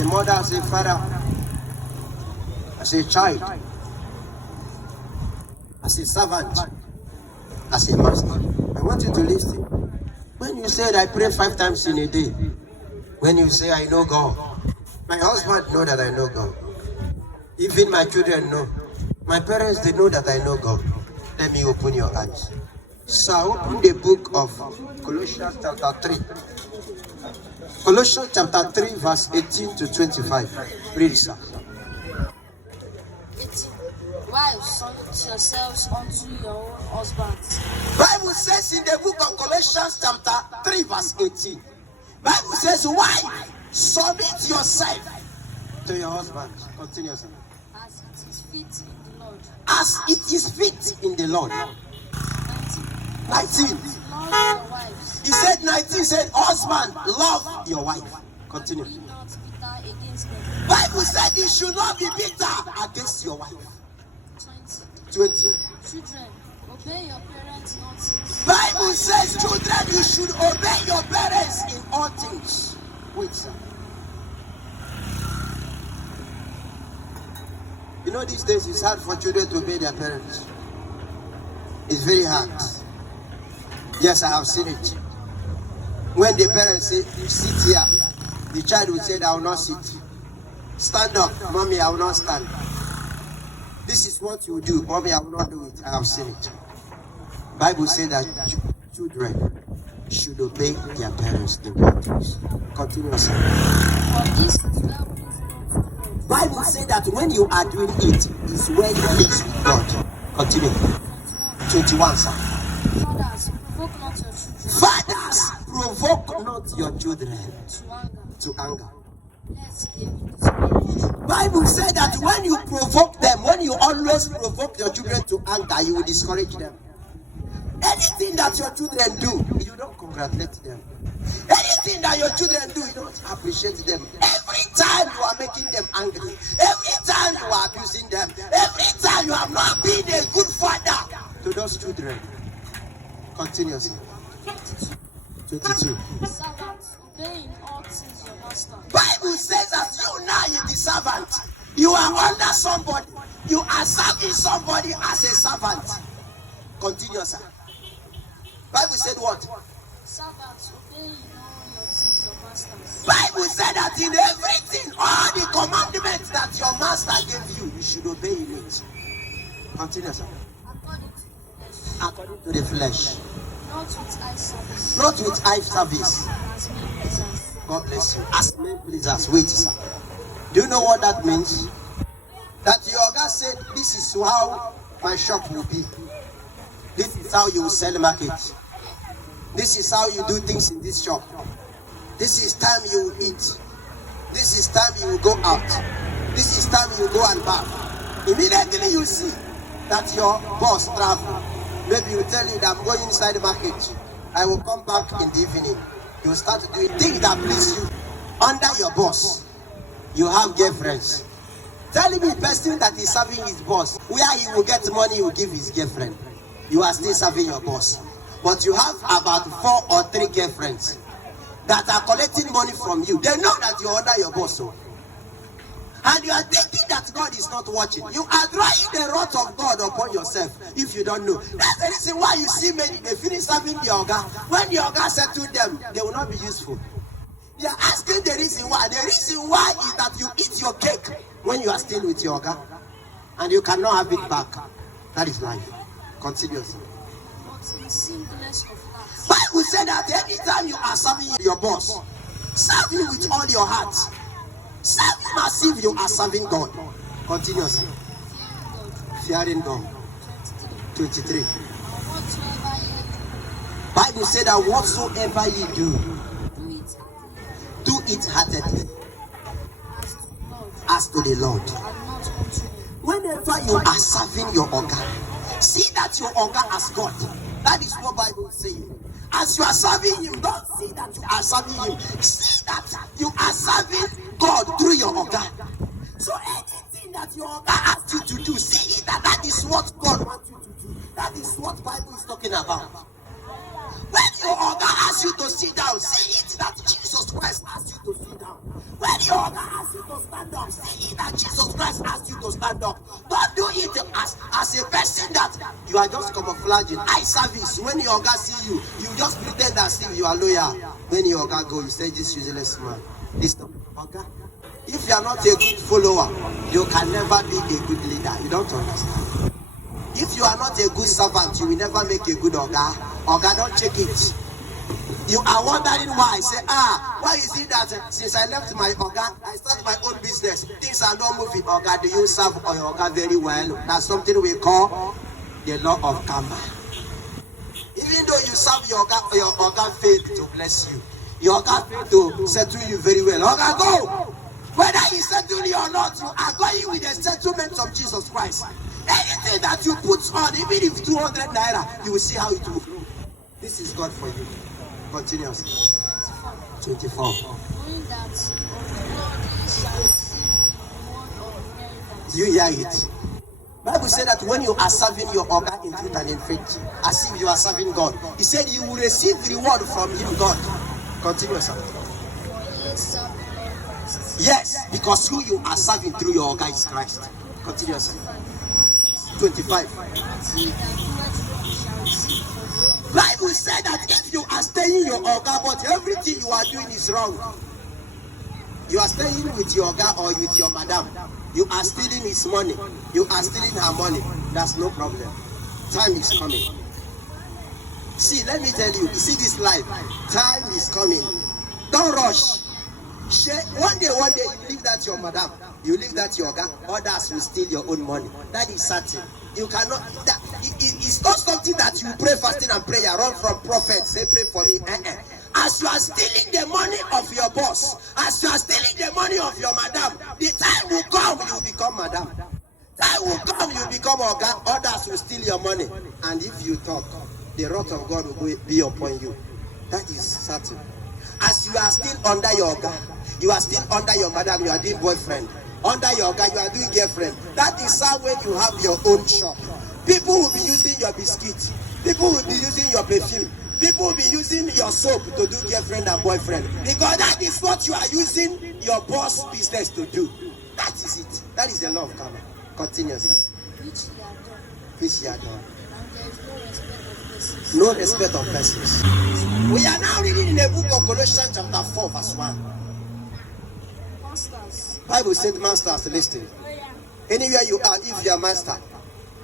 a mother, as a father, as a child, as a servant, as a master. I want you to listen. When you said I pray 5 times in a day, when you say I know God, my husband know that I know God. Even my children know. My parents, they know that I know God. Let me open your eyes. So open the book of Colossians chapter 3. Colossians chapter 3 verse 18 to 25. Read, sir. Wives, submit yourselves unto your own husbands. Bible says in the book of Colossians chapter 3 verse 18. Bible says, wife, submit yourself to your husband. Continue, sir. As it is fit in the Lord. As it is fit in the Lord. 19. Love your wives. He said 19, said, husband, love your wife. Continue. Be not bitter against them. Bible said you should not be bitter against your wife. 20. Children, obey your parents in all things. Bible says, children, you should obey your parents in all things. Wait, sir. You know, these days it's hard for children to obey their parents. It's very hard. Yes, I have seen it. When the parents say, sit here, the child will say, I will not sit. Stand up, mommy, I will not stand. This is what you do, mommy, I will not do it. I have seen it. Bible says that children should obey their parents in all things. Continue, sir. For this is well pleasing unto God. Bible says that when you are doing it, it's when you please with God. Continue. 21, sir. Fathers, provoke not your children. Fathers, provoke not your children To anger. to anger. Lest they be discouraged. Bible said that when you provoke them, when you always provoke your children to anger, you will discourage them. Anything that your children do, you don't congratulate them. Anything that your children do, you don't appreciate them. Every time you are making them angry, every time you are abusing them, every time you have not been a good father to those children. Continuously. 22. Servants, obey in all things your master. Bible says that you now is the servant. You are under somebody. You are serving somebody as a servant. Continue, sir. Bible said what? Servants, obey in all your things your masters. Bible said that in everything, all the commandments that your master gave you, you should obey in it. Continue, sir. According to the flesh. According to the flesh. Not with eye service. Not with eye service. As men pleasers. God bless you. As men pleasers. Wait, sir. Do you know what that means? That your God said, this is how my shop will be. This is how you will sell market. This is how you do things in this shop. This is time you will eat. This is time you will go out. This is time you will go and bath. Immediately you see that your boss travel. Maybe you tell you that I'm going inside the market. I will come back in the evening. You start doing things that please you. Under your boss, you have girlfriends. Telling me person that is serving his boss, where he will get money, he will give his girlfriend. You are still serving your boss. But you have about 4 or 3 girlfriends that are collecting money from you. They know that you're under your boss. So. And you are thinking that God is not watching. You are drawing the wrath of God upon yourself if you don't know. That's the reason why you see many, they finish serving the Oga. When the Oga settle them, they will not be useful. They are asking the reason why. The reason why is that you eat your cake when you are still with your Oga. And you cannot have it back. That is life. Continuously. But in singleness of heart. Bible said that anytime you are serving your boss, serve him with all your heart. Serve him as if you are serving God. Continuously. Fearing God. 23. Bible said that whatsoever you do, do it heartedly. As to the Lord. Whenever you are serving your Oga, see that your Oga as God. That is what Bible is saying. As you are serving him, don't see that you are serving him. See that you are serving God through your Oga. So anything that your Oga asks you to do, see that that is what God wants you to do. That is what Bible is talking about. When your Oga asks you to sit down, see it that Jesus Christ asks you to sit down. When your Oga asks you to stand up, see that Jesus Christ asked you to stand up. Don't do it as a person that you are just camouflaging. Eye service. When your Oga see you, you just pretend that see you are loyal. When your Oga go, you say this useless man. This Oga. If you are not a good follower, you can never be a good leader. You don't understand. If you are not a good servant, you will never make a good Oga. Oga, don't check it. You are wondering why. Say, why is it that since I left my Oga, I start my own business, things are not moving. Oga, do you serve your Oga very well? That's something we call the law of karma. Even though you serve your Oga faith to bless you, your Oga faith to settle you very well. Oga, go! Whether he settle you or not, you are going with the settlement of Jesus Christ. Anything that you put on, even if 200 naira, you will see how it will flow. This is God for you. Continuously. 24. Knowing that ungodly shall receive the reward of inheritance. You hear it? Bible said that when you are serving your Oga in truth and in faith, as if you are serving God, he said you will receive reward from him, God. Continue, sir. For ye serve the Lord Christ. Yes, because who you are serving through your Oga is Christ. Continue, sir. 25. But he that doeth wrong shall receive for the wrong. Bible said that if you are staying your Oga, but everything you are doing is wrong. You are staying with your Oga or with your madam. You are stealing his money. You are stealing her money. That's no problem. Time is coming. See, let me tell you. See this life. Time is coming. Don't rush. One day you leave that your madam. You leave that your Oga. Others will steal your own money. That is certain. You cannot. It's not something that you pray fasting and prayer. Run from prophet. Say pray for me. As you are stealing the money of your boss, as you are stealing the money of your madam, the time will come you will become madam. Time will come you become Oga. Others will steal your money, and if you talk, the wrath of God will be upon you. That is certain. As you are still under your Oga, you are still under your madam. You are doing boyfriend. Under your Oga, you are doing girlfriend. That is how when you have your own shop, people will be using your biscuit. People will be using your perfume. People will be using your soap to do girlfriend and boyfriend. Because that is what you are using your boss business to do. That is it. That is the law of karma. Continuously. Which ye are done. Which you are done. And there is no respect of persons. No respect of persons. We are now reading in the book of Colossians chapter 4 verse 1. Masters. Bible said masters listening. Anywhere you are, if you are master,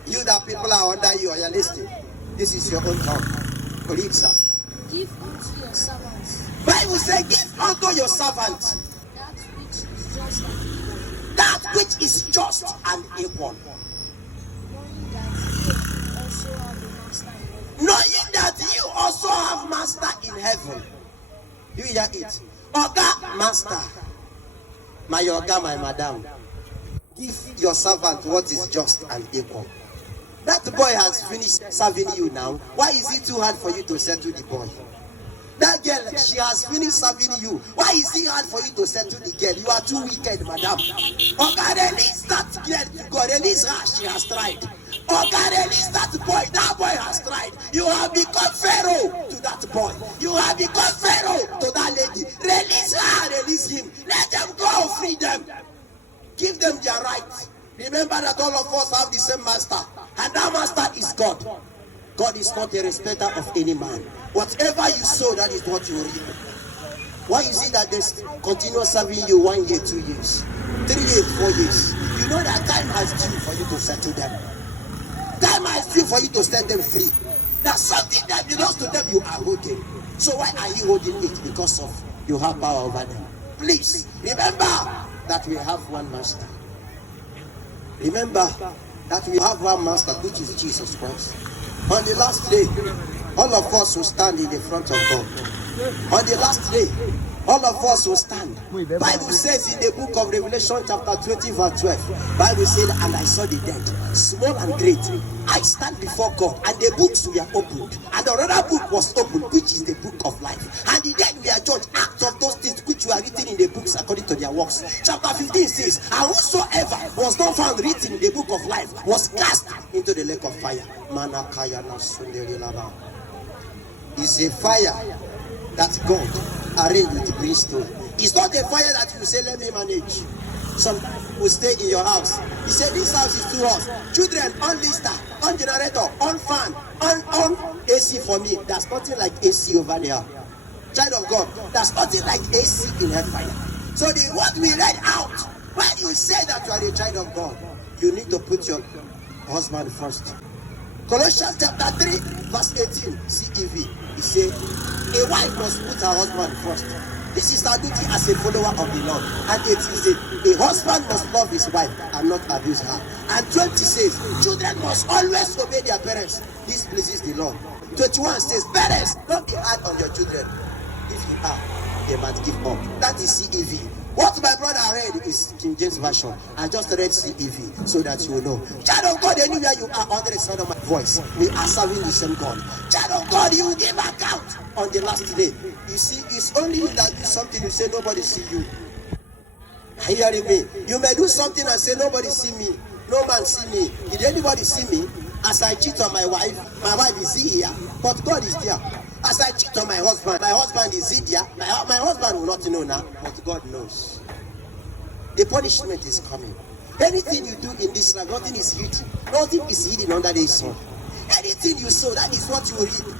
you that people are under you or you are listening, this is your own job. Read, sir. Give unto your servants Bible says, give unto your servant that which is just and equal, that which is just and equal. knowing that ye also have master in heaven. Knowing that you also have master in heaven. You hear it? Oga, master. My Oga, my madam. Give your servant what is just and equal. That boy has finished serving you now. Why is it too hard for you to settle the boy? That girl, she has finished serving you. Why is it hard for you to settle the girl? You are too wicked, madam. Oga, release that girl. God, release her. She has tried. Oga, release that boy. That boy has tried. You have become Pharaoh to that boy. You have become Pharaoh to that lady. Release her. Release him. Let them go. Free them. Give them their rights. Remember that all of us have the same master. And that master is God. God is not a respecter of any man. Whatever you sow, that is what you reap. Why is it that they continue serving you 1 year, 2 years, 3 years, 4 years? You know that time has due for you to settle them. Time has due for you to set them free. That's something that belongs to them you are holding. So why are you holding it? Because of you have power over them. Please remember that we have one master. Remember that we have one master, which is Jesus Christ. On the last day, all of us will stand in the front of God. On the last day, all of us will stand. Bible says in the book of Revelation chapter 20 verse 12, Bible said, and I saw the dead, small and great. I stand before God, and the books were opened. And another book was opened, which is the book of life. And the dead were judged out of those things which were written in the books according to their works. Chapter 15 says, and whosoever was not found written in the book of life was cast into the lake of fire. It's a fire that God arranged with brimstone. It's not a fire that you say, let me manage. Sometimes will stay in your house. He said, this house is too hot. Children, on lister, on generator, on fan, on AC for me. There's nothing like AC over there. Child of God, there's nothing like AC in hellfire. So the word we read out, when you say that you are a child of God, you need to put your husband first. Colossians chapter 3, verse 18, CEV. He said, a wife must put her husband first. This is our duty as a follower of the Lord. And 18 says, a husband must love his wife and not abuse her. And 20 says, children must always obey their parents. This pleases the Lord. 21 says, parents, don't be hard on your children. If you are, they must give up. That is CEV. What my brother read is King James Version. I just read CEV so that you will know. Child of God, anywhere you are under the sound of my voice, we are serving the same God. Child of God, you will give account on the last day. You see, it's only you that do something, you say nobody see you. Are you hearing me? You may do something and say nobody see me. No man see me. Did anybody see me? As I cheat on my wife is here, but God is there. As I cheat on my husband is here. My husband will not know now, but God knows. The punishment is coming. Anything you do in this life, nothing is hidden. Nothing is hidden under the sun. Anything you sow, that is what you will reap.